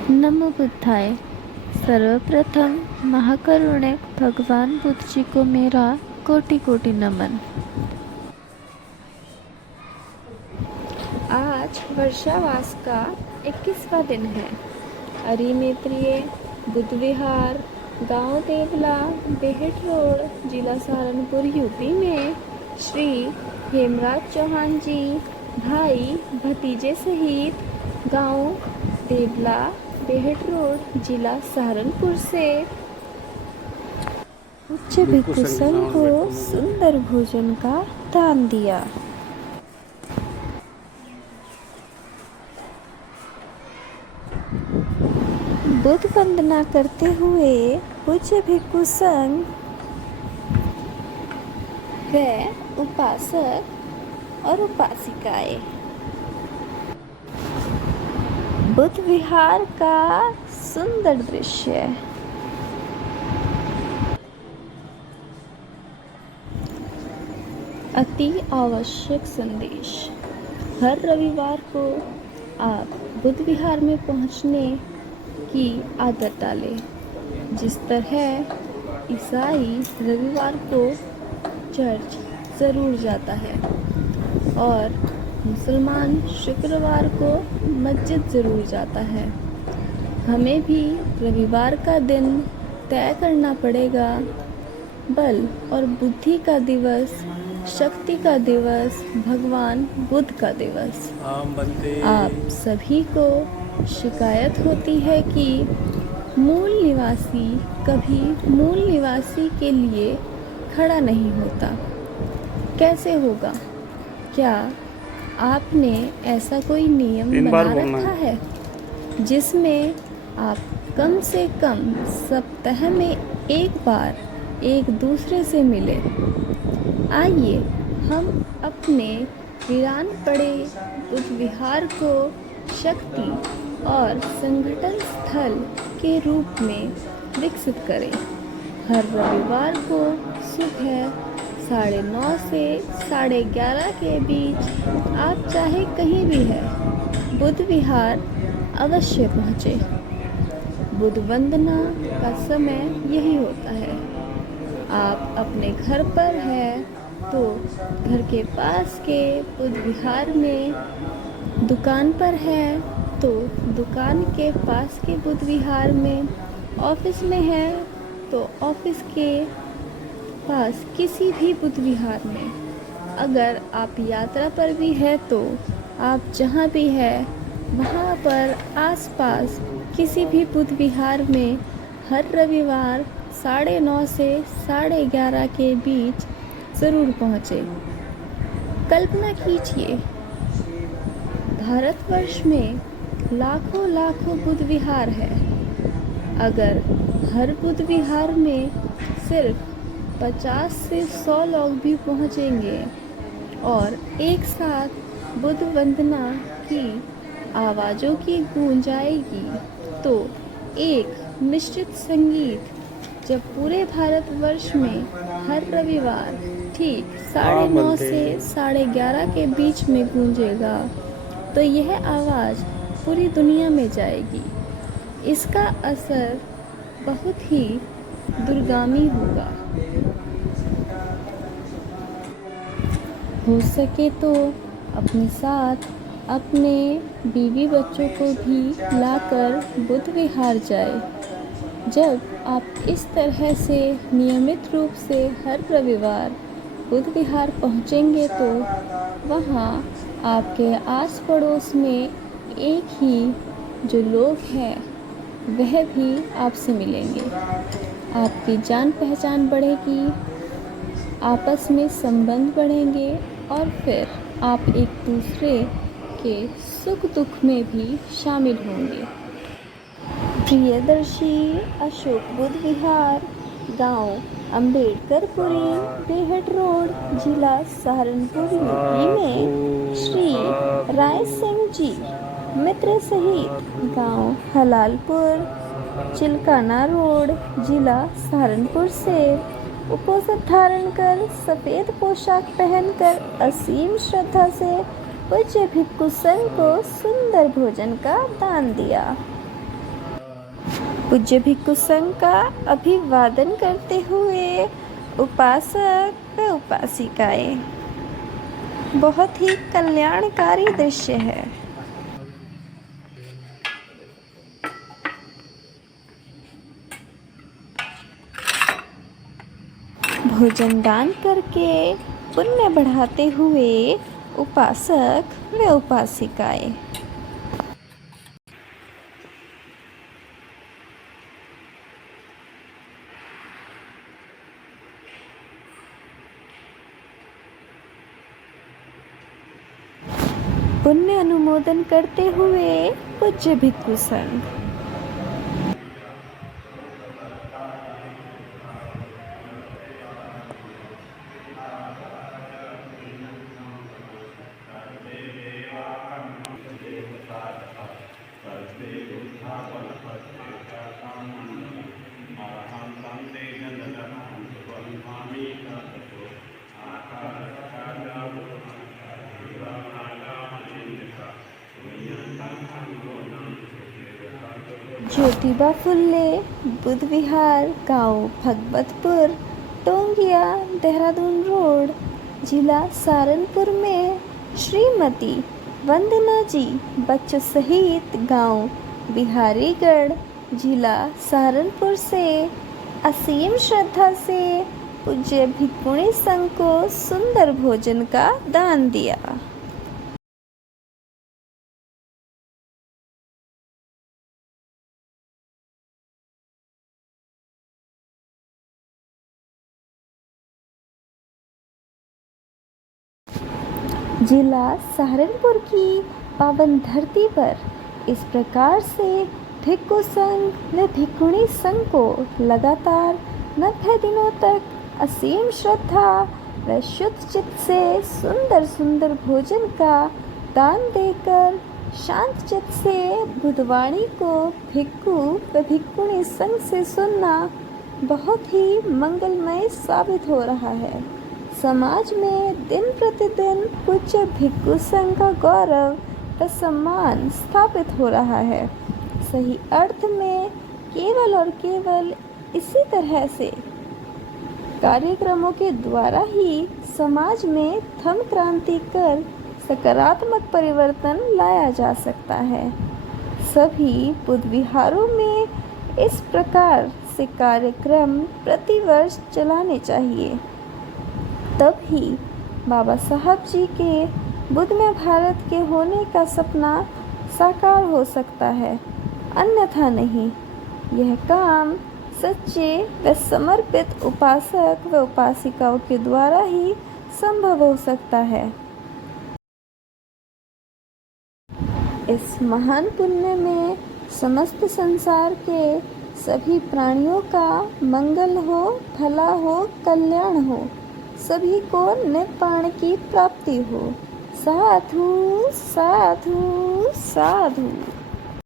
नमो बुद्धाय। सर्वप्रथम महाकरुणिक भगवान बुद्ध जी को मेरा कोटि कोटि नमन। आज वर्षावास का 21वां दिन है। अरि में प्रिय बुद्ध विहार, गांव देवला, बेहट रोड, जिला सहारनपुर, यूपी में श्री हेमराज चौहान जी भाई भतीजे सहित गांव देवला, बेहट रोड, जिला सहारनपुर से उच्च भिक्षु संघ को सुंदर भोजन का दान दिया। बुद्ध वंदना करते हुए पूज्य भिक्षु संघ व उपासक और उपासिकाएं बुद्ध विहार का सुंदर दृश्य। अति आवश्यक संदेश। हर रविवार को आप बुद्ध विहार में पहुंचने की आदत डालें। जिस तरह ईसाई रविवार को चर्च ज़रूर जाता है और मुसलमान शुक्रवार को मस्जिद ज़रूर जाता है, हमें भी रविवार का दिन तय करना पड़ेगा। बल और बुद्धि का दिवस, शक्ति का दिवस, भगवान बुद्ध का दिवस। आप सभी को शिकायत होती है कि मूल निवासी कभी मूल निवासी के लिए खड़ा नहीं होता। कैसे होगा? क्या आपने ऐसा कोई नियम बना रखा है जिसमें आप कम से कम सप्ताह में एक बार एक दूसरे से मिले? आइए हम अपने वीरान पड़े बुद्ध विहार को शक्ति और संगठन स्थल के रूप में विकसित करें। हर रविवार को सुबह 9:30 से 11:30 के बीच आप चाहे कहीं भी है बुद्ध विहार अवश्य पहुँचे। बुद्ध वंदना का समय यही होता है। आप अपने घर पर हैं तो घर के पास के बुद्ध विहार में, दुकान पर है तो दुकान के पास के बुद्ध विहार में, ऑफिस में है तो ऑफिस के पास किसी भी बुद्ध विहार में। अगर आप यात्रा पर भी है तो आप जहाँ भी है वहाँ पर आसपास किसी भी बुद्ध विहार में हर रविवार 9:30 से 11:30 के बीच ज़रूर पहुँचे। कल्पना कीजिए, भारतवर्ष में लाखों लाखों बुद्ध विहार है। अगर हर बुद्ध विहार में सिर्फ 50 से 100 लोग भी पहुँचेंगे और एक साथ बुद्ध वंदना की आवाज़ों की गूंज आएगी तो एक निश्चित संगीत जब पूरे भारतवर्ष में हर रविवार ठीक 9:30 से 11:30 के बीच में गूंजेगा तो यह आवाज़ पूरी दुनिया में जाएगी। इसका असर बहुत ही दूरगामी होगा। हो सके तो अपने साथ अपने बीवी बच्चों को भी लाकर बुद्ध विहार जाए। जब आप इस तरह से नियमित रूप से हर रविवार बुद्ध विहार पहुँचेंगे तो वहाँ आपके आस पड़ोस में एक ही जो लोग हैं वह भी आपसे मिलेंगे। आपकी जान पहचान बढ़ेगी, आपस में संबंध बढ़ेंगे और फिर आप एक दूसरे के सुख दुख में भी शामिल होंगे। प्रियदर्शी अशोक बुद्ध विहार, गांव अंबेडकरपुरी, बेहट रोड, जिला सहारनपुर, यूपी में श्री राय सिंह जी मित्र सहित गांव हलालपुर, चिलकाना रोड, जिला सहारनपुर से उपोषित धारण कर सफ़ेद पोशाक पहनकर असीम श्रद्धा से पूज्य भिक्षु संघ को सुंदर भोजन का दान दिया। पूज्य भिक्षु संघ का अभिवादन करते हुए उपासक व उपासिकाएं। बहुत ही कल्याणकारी दृश्य है। भोजन दान करके पुण्य बढ़ाते हुए उपासक व उपासिकाएं। पुण्य अनुमोदन करते हुए पूज्य भिक्षु संघ। ज्योतिबा फुल्ले बुद्ध विहार, गांव भगवतपुर, टोंगिया, देहरादून रोड, जिला सहारनपुर में श्रीमती वंदना जी बच्चों सहित गांव बिहारीगढ़, जिला सहारनपुर से असीम श्रद्धा से पूज्य भिक्षुणी संघ को सुंदर भोजन का दान दिया। जिला सहारनपुर की पावन धरती पर इस प्रकार से भिक्षु संघ व भिक्षुणी संघ को लगातार 90 दिनों तक असीम श्रद्धा व शुद्ध चित्त से सुंदर सुंदर भोजन का दान देकर शांत चित्त से बुद्धवाणी को भिक्षु व भिक्षुणी संघ से सुनना बहुत ही मंगलमय साबित हो रहा है। समाज में दिन प्रतिदिन पूज्य भिक्षु संघ का गौरव व सम्मान स्थापित हो रहा है। सही अर्थ में केवल और केवल इसी तरह से कार्यक्रमों के द्वारा ही समाज में थम क्रांति कर सकारात्मक परिवर्तन लाया जा सकता है। सभी बुद्ध विहारों में इस प्रकार से कार्यक्रम प्रतिवर्ष चलाने चाहिए। तब ही बाबा साहब जी के बुद्धमय भारत के होने का सपना साकार हो सकता है, अन्यथा नहीं। यह काम सच्चे व समर्पित उपासक व उपासिकाओं के द्वारा ही संभव हो सकता है। इस महान पुण्य में समस्त संसार के सभी प्राणियों का मंगल हो, भला हो, कल्याण हो, सभी को निब्बाण की प्राप्ति हो। साधु साधु साधु।